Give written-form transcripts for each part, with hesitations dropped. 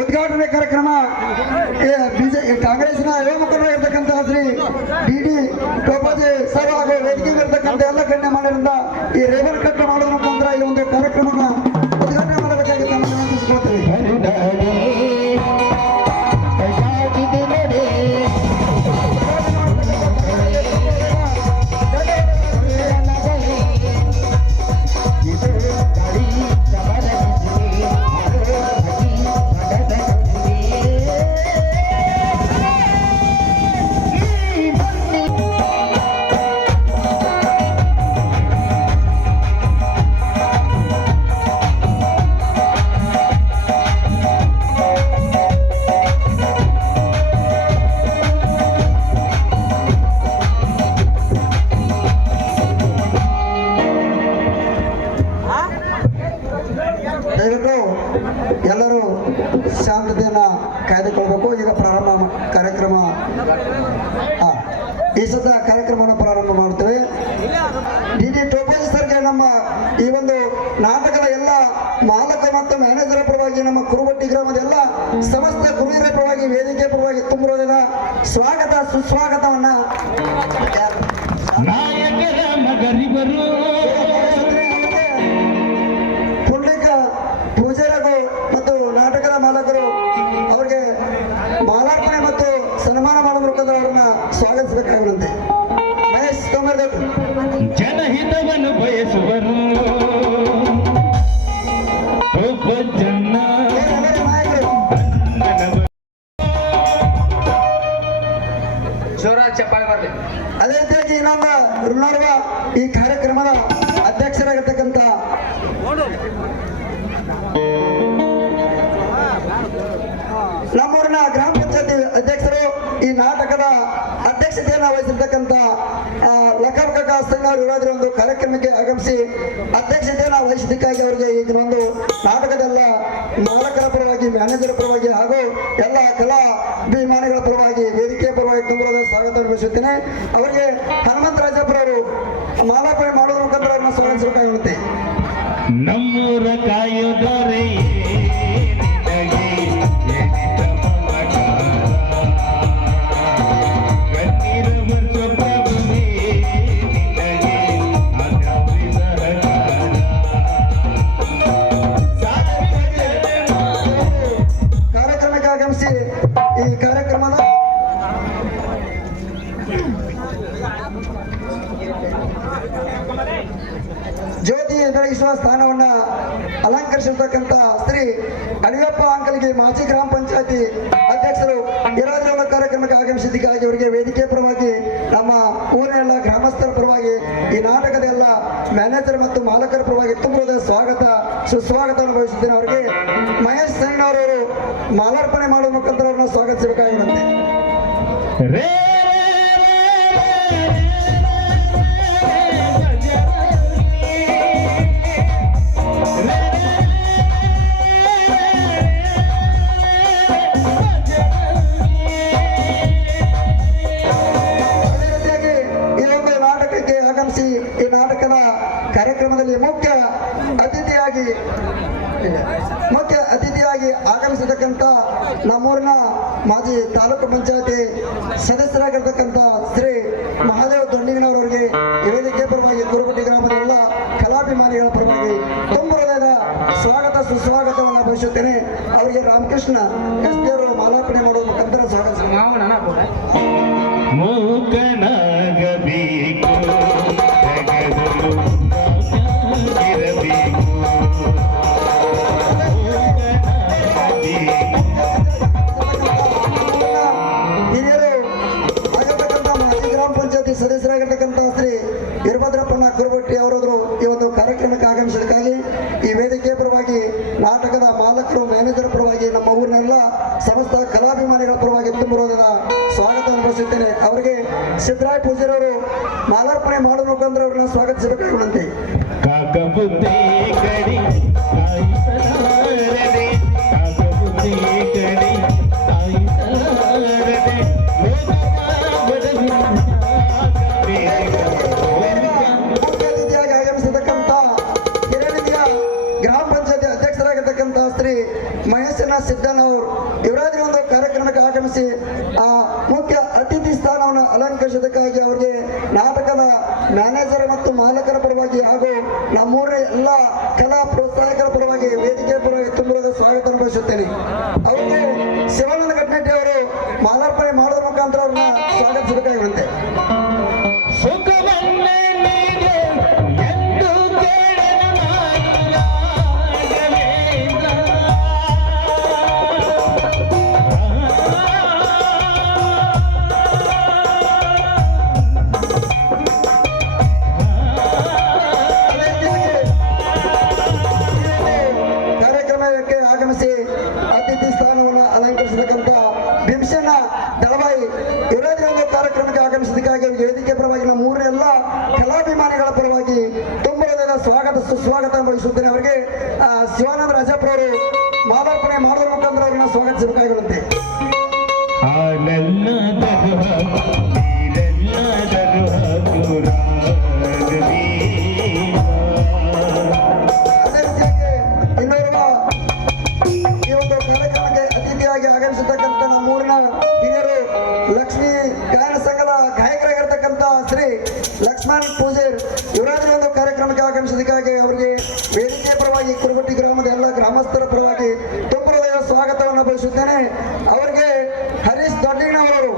ಉದ್ಘಾಟನೆ ಕಾರ್ಯಕ್ರಮ ಕಾಂಗ್ರೆಸ್ನ ಯುವ ಮುಖಂಡರಾಗಿರ್ತಕ್ಕಂಥ ಶ್ರೀ ಡಿ ಟೋಪಾಜಿ ಸರ್ ಹಾಗೂ ವೇದಿಕೆಗೆ ಇರ್ತಕ್ಕಂಥ ಎಲ್ಲ ಗಣ್ಯ ಮಾಡಿರಿಂದ ಈ ರೇವನ್ ಕಟ್ ಮಾಡೋದ್ರ ಮುಖಾಂತರ ಈ ಒಂದು ಕಾರ್ಯಕ್ರಮನ ಉದ್ಘಾಟನೆ ಮಾಡಬೇಕಾಗಿ ತಮ್ಮನ್ನು ವಿನಂತಿಸಿಕೊಳ್ತೇವೆ. ಎಲ್ಲರೂ ಶಾಂತತೆಯನ್ನ ಕಾಯ್ದುಕೊಳ್ಬೇಕು. ಈಗ ಪ್ರಾರಂಭ ಕಾರ್ಯಕ್ರಮ ಈ ಸದ್ದ ಕಾರ್ಯಕ್ರಮವನ್ನು ಪ್ರಾರಂಭ ಮಾಡ್ತೇವೆ. ಡಿ ಟೋಪಾಜಿ ಸರ್ಗೆ ನಮ್ಮ ಈ ಒಂದು ನಾಟಕದ ಎಲ್ಲ ಮಾಲಕ ಮತ್ತು ಮ್ಯಾನೇಜರ್ ಪರವಾಗಿ ನಮ್ಮ ಕುರುಬಟ್ಟಿ ಗ್ರಾಮದ ಎಲ್ಲ ಸಮಸ್ತ ಗುರುಹಿರ ಪರವಾಗಿ ವೇದಿಕೆ ಪರವಾಗಿ ತುಂಬಿರೋದಿನ ಸ್ವಾಗತ ಸುಸ್ವಾಗತವನ್ನ ಪುಂಡ್ಲಿಕ ಪೂಜಾರಿಗಳು ಮತ್ತು ನಾಟಕದ ಮಾಲಕರು ಅವರಿಗೆ ಮಾಲಾರ್ಪಣೆ ಮತ್ತು ಸನ್ಮಾನ ಮಾಡುವ ಮುಖಾಂತರ ಅವರನ್ನ ಸ್ವಾಗತಿಸಬೇಕಾಗುವಂತೆ. ಮಹೇಶ್ ತೋಮರ್ದೇವ್ ಜನಹಿತವನ್ನು ಬಯಸುವರು ಅದೇ ರೀತಿಯಾಗಿ ಇನ್ನೊಂದು ಋಣರ್ವ ಈ ಕಾರ್ಯಕ್ರಮದ ಅಧ್ಯಕ್ಷರಾಗಿರ್ತಕ್ಕಂಥ ನಮ್ಮೂರಿನ ಗ್ರಾಮ ಪಂಚಾಯತಿ ಅಧ್ಯಕ್ಷರು ಈ ನಾಟಕದ ಅಧ್ಯಕ್ಷತೆಯನ್ನು ವಹಿಸಿರ್ತಕ್ಕಂಥ ಲಖಾರ್ಕ ಸಂಘ ಯುವರಾಜರ ಒಂದು ಕಾರ್ಯಕ್ರಮಕ್ಕೆ ಆಗಮಿಸಿ ಅಧ್ಯಕ್ಷತೆಯನ್ನು ವಹಿಸಿದ್ದಕ್ಕಾಗಿ ಅವರಿಗೆ ಈಗ ಒಂದು ನಾಟಕದೆಲ್ಲ ಮಾಲಕರ ಪರವಾಗಿ ಮ್ಯಾನೇಜರ್ ಪರವಾಗಿ ಹಾಗೂ ಎಲ್ಲ ಕಲಾ ಅಭಿಮಾನಿಗಳ ಪರವಾಗಿ ವೇದಿಕೆಯ ಪರವಾಗಿ ತುಂಬುವುದ ಸ್ವಾಗತ ಬಯಸುತ್ತೇನೆ. ಅವರಿಗೆ ಹನುಮಂತರಾಜಪ್ಪರವರು ಮಾಲಾರ್ಪಣೆ ಮಾಡೋದ್ರ ಮುಖಾಂತರ ಅವರನ್ನು ಸ್ವಾಗತಿಸಬೇಕಾಗುತ್ತೆ. ನಮ್ಮೂರ ಕಾಯುದರೆ ಕಾರ್ಯಕ್ರಮಕ್ಕೆ ಆಗಮಿಸಿ ಈ ಕಾರ್ಯಕ್ರಮದ ಜ್ಯೋತಿ ಬೆಳಗಿಸುವ ಸ್ಥಾನವನ್ನ ಅಲಂಕರಿಸಿರ್ತಕ್ಕಂಥ ಶ್ರೀ ಅಡಿಯಪ್ಪ ಅಂಕಲ್ಗೆ ಮಾಜಿ ಗ್ರಾಮ ಪಂಚಾಯತಿ ಅಧ್ಯಕ್ಷರು ಇರಾದ ಕಾರ್ಯಕ್ರಮಕ್ಕೆ ಆಗಮಿಸಿದ್ದಕ್ಕಾಗಿ ಅವರಿಗೆ ವೇದಿಕೆ ಪರವಾಗಿ ನಮ್ಮ ಊರಿನ ಎಲ್ಲ ಗ್ರಾಮಸ್ಥರ ಪರವಾಗಿ ಈ ನಾಟಕದ ಎಲ್ಲ ಮ್ಯಾನೇಜರ್ ಮತ್ತು ಮಾಲಕರ ಪರವಾಗಿ ತುಂಬುವುದ ಸ್ವಾಗತ ಸುಸ್ವಾಗತವನ್ನು ಬಯಸುತ್ತೇನೆ. ಅವರಿಗೆ ಮಹೇಶ್ ಸೈನವರವರು ಮಾಲಾರ್ಪಣೆ ಮಾಡುವ ಮುಖಾಂತರ ಅವರನ್ನು ಸ್ವಾಗತಿಸಬೇಕಾಗಿರುತ್ತೆ. ಈ ನಾಟಕದ ಕಾರ್ಯಕ್ರಮದಲ್ಲಿ ಮುಖ್ಯ ಅತಿಥಿಯಾಗಿ ಆಗಮಿಸತಕ್ಕಂಥ ನಮ್ಮೂರಿನ ಮಾಜಿ ತಾಲೂಕು ಪಂಚಾಯತಿ ಸದಸ್ಯರಾಗಿರ್ತಕ್ಕಂಥ ಶ್ರೀ ಮಹಾದೇವ್ ದೊಂಡಿಗಿನವರವರಿಗೆ ವೇದಿಕೆ ಪರವಾಗಿ ಕುರುಬಟ್ಟಿ ಗ್ರಾಮದ ಎಲ್ಲ ಕಲಾಭಿಮಾನಿಗಳ ಪರವಾಗಿ ತುಂಬ ಹೃದಯದ ಸ್ವಾಗತ ಸುಸ್ವಾಗತವನ್ನು ಬಯಸುತ್ತೇನೆ. ಅವರಿಗೆ ರಾಮಕೃಷ್ಣ ಎಸ್ ಪಿ ಅವರು ಮಾಲಾರ್ಪಣೆ ಮಾಡುವ ಮುಖಾಂತರ ಸದಸ್ಯರಾಗಿರ್ತಕ್ಕಂಥ ಶ್ರೀ ವೀರಭದ್ರಪ್ಪನ ಕುರುಬಟ್ಟಿ ಅವರಾದ್ರು ಈ ಒಂದು ಕಾರ್ಯಕ್ರಮಕ್ಕೆ ಆಗಮಿಸಲಿಕ್ಕಾಗಿ ಈ ವೇದಿಕೆ ಪರವಾಗಿ ನಾಟಕದ ಮಾಲಕರು ಮ್ಯಾನೇಜರ್ ಪರವಾಗಿ ನಮ್ಮ ಊರಿನೆಲ್ಲ ಸಮಸ್ತ ಕಲಾಭಿಮಾನಿಗಳ ಪರವಾಗಿ ತುಂಬ ಸ್ವಾಗತವನ್ನು ಬಯಸುತ್ತೇನೆ. ಬಯಸುತ್ತೇನೆ. ಅವರಿಗೆ ಸಿದ್ದರಾಯ ಪೂಜಾರವರು ಮಾಲಾರ್ಪಣೆ ಮಾಡುವ ಮುಖಾಂತರ ಅವರನ್ನ ಸ್ವಾಗತಿಸಬೇಕಾಗಿ ವಿನಂತಿ. ಕಾಕಬುದ್ಧಿ ಕಡಿ ತಾಯಿ ಸಲಾರದೆ, ಕಾಕಬುದ್ಧಿ ಕಡಿ ತಾಯಿ ಸಲಾರದೆ, ಮುಖ್ಯ ಅತಿಥಿಯಾಗಿ ಆಗಮಿಸಿರ್ತಕ್ಕಂಥ ಹಿರೇನಿಧಿಯ ಗ್ರಾಮ ಪಂಚಾಯತಿ ಅಧ್ಯಕ್ಷರಾಗಿರ್ತಕ್ಕಂಥ ಶ್ರೀ ಮಹೇಶನ ಸಿದ್ದನವರು ಇವರಾದ್ರಿ ಒಂದು ಕಾರ್ಯಕ್ರಮಕ್ಕೆ ಆಗಮಿಸಿ ಆ ಮುಖ್ಯ ಅತಿಥಿ ಸ್ಥಾನವನ್ನು ಅಲಂಕರಿಸಿದ್ದಕ್ಕಾಗಿ ಅವರಿಗೆ ನಾಟಕದ ಮ್ಯಾನೇಜರ್ ಮತ್ತು ಮಾಲಕರ ಪರವಾಗಿ ಹಾಗೂ ನಮ್ಮೂರಿನ ಎಲ್ಲ ಕಲಾ ಪ್ರೋತ್ಸಾಹಕರ ಪರವಾಗಿ ವೇದಿಕೆ ಪರವಾಗಿ ತುಂಬ ಸ್ವಾಗತ ಬಯಸುತ್ತೇನೆ. ಅವರಿಗೆ ಶಿವಾನಂದ ಗಟ್ಟಿ ಅವರು ಮಾಲಾರ್ಪಣೆ ಮಾಡೋದ್ರ ಮುಖಾಂತರ ಅವ್ರನ್ನ ಸ್ವಾಗತಿಸಬೇಕಾಗಿರುತ್ತೆ. ಸುಖವನ್ನೇ ನೀಡು ಎಂದು ಕೇಳಲು ನಾಯಿರಾಗಲೇನ. ಕಾರ್ಯಕ್ರಮಕ್ಕೆ ಆಗಮಿಸಿ ಅತಿಥಿ ಸ್ಥಾನವನ್ನು ಅಲಂಕರಿಸತಕ್ಕಂಥ ಭೀಮಸೇನ ದಳವಾಯಿ ಇವರಾದ್ರಿ ಒಂದು ಕಾರ್ಯಕ್ರಮಕ್ಕೆ ಆಗಮಿಸಿದ್ದಕ್ಕಾಗಿ ಅವರಿಗೆ ವೇದಿಕೆ ಪರವಾಗಿ ನಮ್ಮ ಮೂರನೇ ಎಲ್ಲ ಕಲಾಭಿಮಾನಿಗಳ ಪರವಾಗಿ ತುಂಬ ಹೃದಯದ ಸ್ವಾಗತ ಸುಸ್ವಾಗತ ಬಯಸುತ್ತೇನೆ. ಅವರಿಗೆ ಶಿವಾನಂದ ರಾಜಪ್ಪರವರು ಮಾಲಾರ್ಪಣೆ ಮಾಡುವ ಮುಖಾಂತರ ಅವರನ್ನ ಸ್ವಾಗತಿಸಬೇಕಾಗಿರುತ್ತೆ. ಹಾಲೆಲ್ಲದರೂ ನೀರೆಲ್ಲದರೂ ಹಗುರಾಗಲಿ. ಅದೇ ರೀತಿಯಾಗಿ ಇನ್ನೋರ್ವ ಈ ಒಂದು ಕಾರ್ಯಕ್ರಮಕ್ಕೆ ಅತಿಥಿಯಾಗಿ ಆಗಮಿಸತಕ್ಕಂಥ ನಮ್ಮೂರಿನ ಹಿರಿಯರು ಲಕ್ಷ್ಮೀ ಗಾಯನ ಸಂಘದ ಗಾಯಕರಾಗಿರ್ತಕ್ಕಂಥ ಶ್ರೀ ಲಕ್ಷ್ಮಣ್ ಪೂಜಾರ್ ಇವರಾದ್ರೂ ಒಂದು ಕಾರ್ಯಕ್ರಮಕ್ಕೆ ಆಗಮಿಸಿದ್ದಕ್ಕಾಗಿ ಅವರಿಗೆ ವೇದಿಕೆ ಪರವಾಗಿ ಕುರುಬಟ್ಟಿ ಗ್ರಾಮದ ಎಲ್ಲ ಗ್ರಾಮಸ್ಥರ ಪರವಾಗಿ ತುಂಬ ಹೃದಯದ ಸ್ವಾಗತವನ್ನು ಬಯಸುತ್ತೇನೆ. ಅವರಿಗೆ ಹರೀಶ್ ದೊಡ್ಡಿನವರು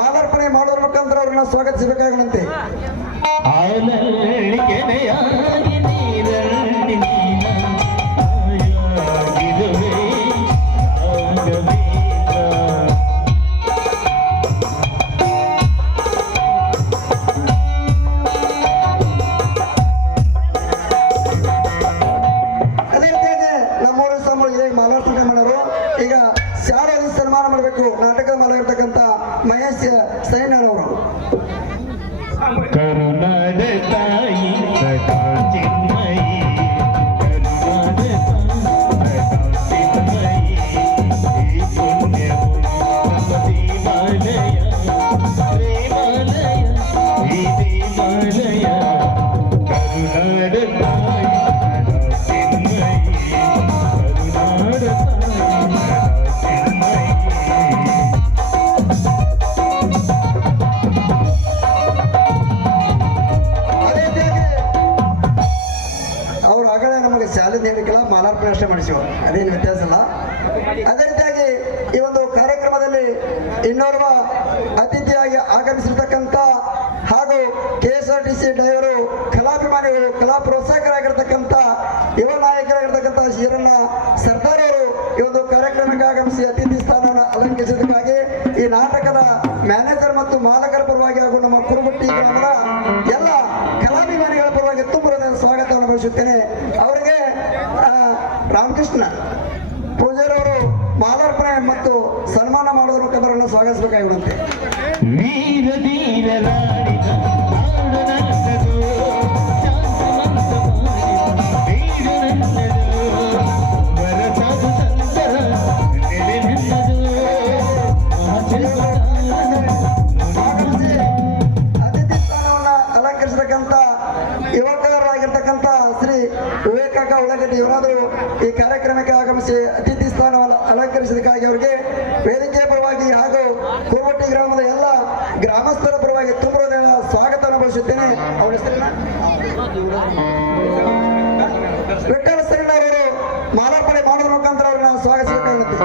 ಮಾಲಾರ್ಪಣೆ ಮಾಡುವ ಮುಖಾಂತರ ಅವರನ್ನ ಸ್ವಾಗತಿಸಬೇಕಾಗುವಂತೆ. ಹಾಲಲ್ಲಿಗೆನೆಯಾಗಿ ನೀರಲ್ಲಿ ನೀನಾಗಿರುವೆ ಆಗಬೇಕ. ಅದೇ ರೀತಿಯಾಗಿ ನಮ್ಮೂರು ಸಂಬಳ ಈಗ ಮಾಲಾರ್ಪಣೆ ಮಾಡೋರು ಈಗ ಶಾರದಿ ಸನ್ಮಾನ ಮಾಡಬೇಕು ನಾಟಕದ ಮಾಡಿರ್ತಕ್ಕಂಥ ಮಹೇಶ್ ಸೈನವರು. ಕರುನಾಡ ತಾಯಿ ಸದಾ ಚಿನ್ಮಯಿ, ಕರುನಾಡ ತಾಯಿ ಸದಾ ಚಿನ್ಮಯಿ, ಈ ಪುಣ್ಯ ದೇವಾಲಯ ಪ್ರೇಮಾಲಯ, ಈ ದೇವಾಲಯ ಕರುನಾಡ ತಾಯಿ ಸದಾ ಚಿನ್ಮಯಿ, ಕರುನಾಡ ತಾಯಿ ಸದಾ ಚಿನ್ಮಯಿ. ಅದೇ ರೀತಿಯಾಗಿ ಅವರು ಆಗಲೇ ನಮಗೆ ಶಾಲೆದ ಹೇಳಿಕಲ್ಲ ಮಾಲಾರ್ಪಣೆ ಅಷ್ಟೇ ಮಾಡಿಸಿವ, ಅದೇನು ವ್ಯತ್ಯಾಸ ಇಲ್ಲ. ಅದೇ ರೀತಿಯಾಗಿ ಈ ಒಂದು ಕಾರ್ಯಕ್ರಮದಲ್ಲಿ ಇನ್ನೋರ್ವ ಅತಿಥಿಯಾಗಿ ಆಗಮಿಸಿರ್ತಕ್ಕಂಥ ಹಾಗೂ KSRTC ಡ್ರೈವರು ಕಲಾಭಿಮಾನಿಗಳು ಕಲಾ ಪ್ರೋತ್ಸಾಹಕರಾಗಿರ್ತಕ್ಕಂಥ ಯುವ ನಾಯಕರಾಗಿರ್ತಕ್ಕಂಥ ಈರಣ್ಣ ಸರ್ದಾರ್ ಅವರು ಈ ಒಂದು ಕಾರ್ಯಕ್ರಮಕ್ಕೆ ಆಗಮಿಸಿ ಅತಿಥಿ ಸ್ಥಾನವನ್ನು ಅಲಂಕರಿಸಿದ್ದಕ್ಕಾಗಿ ಈ ನಾಟಕದ ಮ್ಯಾನೇಜರ್ ಮತ್ತು ಮಾಲಕರ ಪರವಾಗಿ ಹಾಗೂ ನಮ್ಮ ಕುರುಬಟ್ಟಿ ಗ್ರಾಮದ ಎಲ್ಲ ಕಲಾಭಿಮಾನಿಗಳ ಪರವಾಗಿ ತುಂಬ ಹೃದಯದ ಸ್ವಾಗತವನ್ನು ಬಯಸುತ್ತೇನೆ. ಅವರಿಗೆ ರಾಮಕೃಷ್ಣ ಪೂಜಾರವರು ಮಾಲಾರ್ಪಣೆ ಮತ್ತು ಸನ್ಮಾನ ಮಾಡುವ ಮುಖಾಂತರ ಸ್ವಾಗತಿಸಬೇಕಾಗಿರುವಂತೆ. ವೀರ ಧೀರರಾಡಿದ ನಾಡು ನನ್ನದು, ಶಾಂತಮಂತ ಬೀಡು ನನ್ನದು, ವರಸಾಧು ಸಂತರ ನೆಲೆ ನನ್ನದು, ಆಗಮಿಸಿ ಅತಿಥಿ ಸ್ಥಾನವನ್ನು ಅಲಂಕರಿಸತಕ್ಕಂಥ ಯುವಕರಾಗಿರ್ತಕ್ಕಂಥ ಶ್ರೀ ವಿವೇಕಾಕ ಉಳ್ಳಗಡ್ಡಿ ಇವರಾದರೂ ಈ ಕಾರ್ಯಕ್ರಮಕ್ಕೆ ಆಗಮಿಸಿ ಅತಿಥಿ ಸ್ಥಾನವನ್ನು ಅಲಂಕರಿಸಿದಕ್ಕಾಗಿ ಅವರಿಗೆ ವೇದಿಕೆ ಪರವಾಗಿ ಹಾಗೂ ಕುರುಬಟ್ಟಿ ಗ್ರಾಮದ ಎಲ್ಲ ಗ್ರಾಮಸ್ಥರ ಪರವಾಗಿ ತುಂಬ ಹೃದಯದ ಸ್ವಾಗತವನ್ನು ಬಯಸುತ್ತೇನೆ. ಅವರ ಹೆಸರಿನ ವಿಠ್ಠಲ ಸರಿನವರು ಮಾಲಾರ್ಪಣೆ ಮಾಡುವ ಮುಖಾಂತರ ಅವರನ್ನ ಸ್ವಾಗತಿಸಬೇಕಾಗುತ್ತೆ.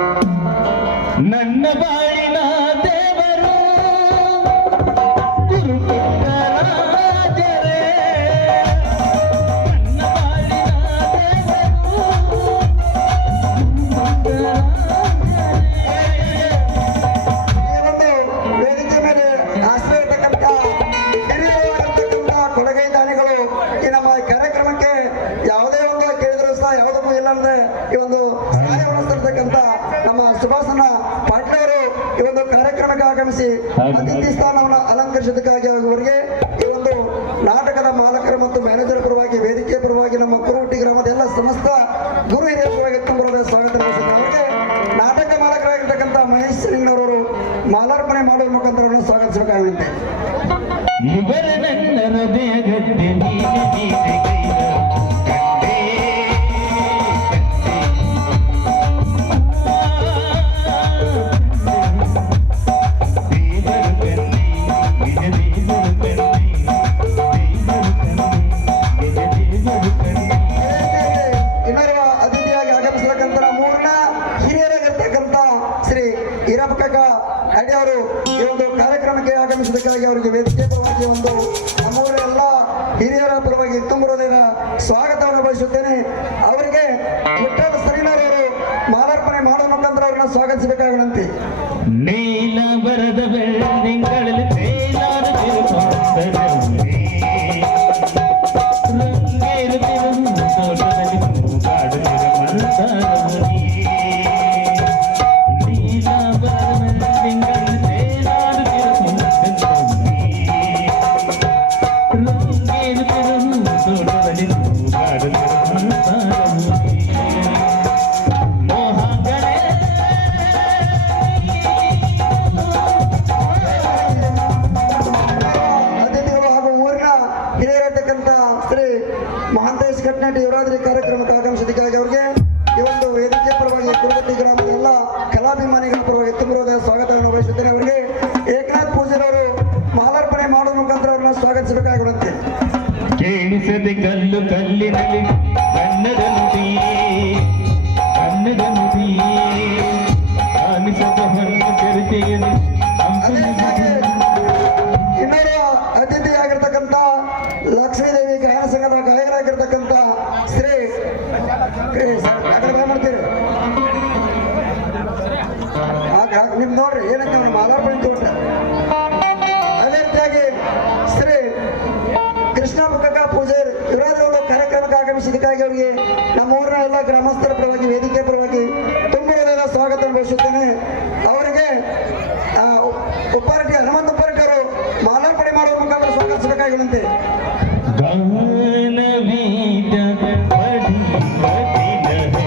ನನ್ನ ಬಾಳಿನ ದೇವರು ಗುರುಪುಟ್ಟರಾಜರೇ, ನನ್ನ ಬಾಳಿನ ದೇವರು ಈ ಒಂದು ವೇದಿಕೆ ಮೇಲೆ ಆಶ್ರಯ ಇರ್ತಕ್ಕಂಥ ಹಿರಿಯರಾಗಿರ್ತಕ್ಕಂಥ ಕೊಡುಗೈ ದಾನಿಗಳು ಈ ನಮ್ಮ ಕಾರ್ಯಕ್ರಮಕ್ಕೆ ಯಾವುದೇ ಒಂದು ಕೇಳಿದ್ರು ಸಹ ಯಾವುದಕ್ಕೂ ಇಲ್ಲ ಅಂದ್ರೆ ಈ ಒಂದು ಸಹಾಯವನ್ನು ತರ್ತಕ್ಕಂಥ ನಮ್ಮ ಸುಭಾಸನ ಪಾಟೀಲ್ ಅವರು ಆಗಮಿಸಿ ಅತಿಥಿ ಸ್ಥಾನವನ್ನು ಅಲಂಕರಿಸಿದ್ದಕ್ಕಾಗಿ ಅವರಿಗೆ ಈ ಒಂದು ನಾಟಕದ ಮಾಲಕರ ಮತ್ತು ಮ್ಯಾನೇಜರ್ ಪರವಾಗಿ ವೇದಿಕೆ ಪರವಾಗಿ ನಮ್ಮ ಕುರುಹುಟ್ಟಿ ಗ್ರಾಮದ ಎಲ್ಲ ಸಮಸ್ತ ಗುರು ಹಿರಿಯರ ಪರವಾಗಿ ತುಂಬುವುದಾದ ಸ್ವಾಗತ ಬಯಸುತ್ತೇನೆ. ಅವರಿಗೆ ನಾಟಕ ಮಾಲಕರಾಗಿರ್ತಕ್ಕಂಥ ಮಹೇಶ್ ಸಿಂಗ್ನವರು ಮಾಲಾರ್ಪಣೆ ಮಾಡುವ ಮುಖಾಂತರ ಸ್ವಾಗತಿಸಬೇಕಾಗುತ್ತೆ. ಇವರ ನನ್ನ ಹೃದಯ ಗದ್ದೆ ನೀನೆ ನೀನೆ ಕೈಲ ಕಂಡೆ ದೇವರು ಕನ್ನೆ ನಿಜ ದೇವರು ಕನ್ನೆ ದೇವರು ಕನ್ನೆ. ಇನ್ನೋರ್ವ ಅತಿಥಿಯಾಗಿ ಆಗಮಿಸತಕ್ಕಂಥ ಮೂರನ ಹಿರಿಯರಾಗಿರ್ತಕ್ಕಂಥ ಶ್ರೀ ಈರಪ್ಪ ಅಡ್ಡಿ ಅವರು ಈ ಒಂದು ಕಾರ್ಯಕ್ರಮಕ್ಕೆ ಆಗಮಿಸಿದ್ದಕ್ಕಾಗಿ ಅವರಿಗೆ ವೇದಿಕೆ ಪರವಾಗಿ ಒಂದು ನಮ್ಮೂರ ಎಲ್ಲ ಹಿರಿಯರ ಪರವಾಗಿ ತುಂಬ ಹೃದಯದ ಸ್ವಾಗತವನ್ನು ಬಯಸುತ್ತೇನೆ. ಅವರಿಗೆ ವಿಠ್ಠಲ ಸರಿನವರು ಮಾಲಾರ್ಪಣೆ ಮಾಡುವ ಮುಖಾಂತರ ಅವರನ್ನ ಸ್ವಾಗತಿಸಬೇಕಾಗಿ ವಿನಂತಿ. ನೀಲ ಬರದ ಬೆಳ್ಳಿಗಳಲ್ಲಿ ತೇಲಾದ ತಿರುಪಂತರವೇ ರಂಗೇರುತ್ತಿರುವ ತೋಟದಲ್ಲಿ ಮೂಗಾಡುತ್ತಿರುವ ಮಂದಾರವೇ. ನೀಲ ಬರದ ಬೆಳ್ಳಿಗಳಲ್ಲಿ ತೇಲಾದ ತಿರುಪಂತರವೇ ರಂಗೇರುತ್ತಿರುವ ತೋಟದಲ್ಲಿ ಮೂಗಾಡುತ್ತಿರುವ ಮಂದಾರವೇ. ಮೋಹಗಳೇ ಅತಿಥಿಗಳು ಹಾಗೂ ಊರಿನ ಹಿರಿಯರಿರ್ತಕ್ಕಂಥ ಶ್ರೀ ಮಹಾಂತೇಶ್ ಕಟ್ನಾಟಿ ಯುವರಾತ್ರಿ ಕಾರ್ಯಕ್ರಮಕ್ಕೆ ಆಗಮಿಸಿದ್ದಕ್ಕಾಗಿ ಅವರಿಗೆ ಈ ಒಂದು ವೇದಿಕೆ ಪರವಾಗಿ ಕುರುಗುಟ್ಟಿ ಗ್ರಾಮದ ಎಲ್ಲ ಕಲಾಭಿಮಾನಿಗಳ ಪರವಾಗಿ ತುಂಬ ಹೃದಯದ ಸ್ವಾಗತವನ್ನು ಬಯಸುತ್ತೇನೆ. ಅವರಿಗೆ ಏಕನಾಥ್ ಪೂಜಾರವರು ಮಾಲಾರ್ಪಣೆ ಮಾಡುವ ಮುಖಾಂತರ ಅವರನ್ನ ಸ್ವಾಗತಿಸಬೇಕಾಗಿರುತ್ತೆ. ಕೇಳಿಸದೆ ಕಲ್ಲು ಕಲ್ಲಿನಲ್ಲಿ ಕನ್ನಡ ನುಡಿ ಕನ್ನಡ ನುಡಿ ಆಲಿಸದ ಹೊರತು ಕೆರೆತೆಯಲ್ಲಿ ಅದೇ ರೀತಿಯಾಗಿ ಇನ್ನೋರ್ವ ಅತಿಥಿಯಾಗಿರ್ತಕ್ಕಂಥ ಲಕ್ಷ್ಮೀದೇವಿ ಗಾಯನ ಸಂಘದ ಗಾಯಕರಾಗಿರ್ತಕ್ಕಂಥ ಶ್ರೀ ಮಾಡ್ತೀರಿ ನಿಮ್ ನೋಡ್ರಿ ಏನಂತ ಅವ್ನು ಮಾಲಾರ್ಪಣೆ ತಗೊಂಡ್ರೆ. ಅದೇ ರೀತಿಯಾಗಿ ಶ್ರೀ ಕೃಷ್ಣ ಮುಖಕ ಪೂಜಾರಿ ಇವರಾದ್ರೂ ಒಂದು ಕಾರ್ಯಕ್ರಮಕ್ಕೆ ಆಗಮಿಸಿದ್ದಕ್ಕಾಗಿ ಅವರಿಗೆ ನಮ್ಮ ಊರಿನ ಎಲ್ಲ ಗ್ರಾಮಸ್ಥರ ಪರವಾಗಿ ವೇದಿಕೆ ಪರವಾಗಿ ತುಂಬ ಹೃದಯದ ಸ್ವಾಗತ ಬಯಸುತ್ತೇನೆ. ಅವರಿಗೆ ಉಪ್ಪಾರಟ್ಟಿ ಹನುಮಂತ ಉಪ್ಪಾರಟ್ಟಿ ಅವರು ಮಾಲಾರ್ಪಣೆ ಮಾಡುವ ಮುಖಾಂತರ ಸ್ವಾಗತಿಸಬೇಕಾಗಿ ವಿನಂತಿ. ಗಾನವೀದ ಪಡಿ ಪದಿನದೆ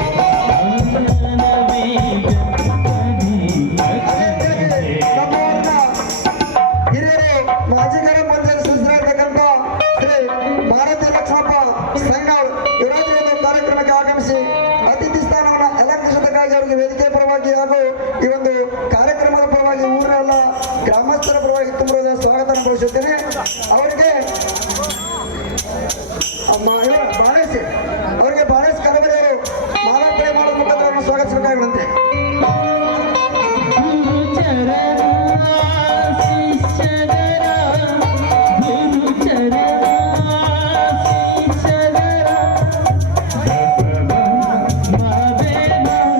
ಗಾನವೀದ ಪಡಿ ಅದೇ ರೀತಿಯಾಗಿ ನಮ್ಮ ಊರಿನ ಹಿರಿಯರು ಮಾಜಿ ಗ್ರಾಮ ಪಂಚಾಯತ್ ಸದಸ್ಯರಾಗಿರ್ತಕ್ಕಂಥ ಶ್ರೀ ಭಾರತಿ ಲಕ್ಷ್ಮಪ್ಪ ಸಂಘಾಳ್ ಇವರಾದ್ರೂ ಒಂದು ಕಾರ್ಯಕ್ರಮಕ್ಕೆ ಆಗಮಿಸಿ ಅತಿಥಿ ಸ್ಥಾನವನ್ನು ಅಲಂಕರಿಸಬೇಕಾಗಿ ಅವರಿಗೆ ವೇದಿಕೆ ಪರವಾಗಿ ಹಾಗೂ ಈ ಒಂದು ಕಾರ್ಯಕ್ರಮದ ಪರವಾಗಿ ಊರಿನ ಎಲ್ಲ ಗ್ರಾಮಸ್ಥರ ಪರವಾಗಿ ತುಂಬ ಹೃದಯದ ಸ್ವಾಗತ ಬಯಸುತ್ತೇನೆ. ಅವರಿಗೆ ಬಾಣೇಶ್ ಕರಬರಿ ಅವರು ಮಾಲಾರ್ಪಣೆ ಮಾಡುವ ಮುಖಾಂತರ ಅವರನ್ನು ಸ್ವಾಗತಿಸಬೇಕಾಗಿರುವಂತೆ.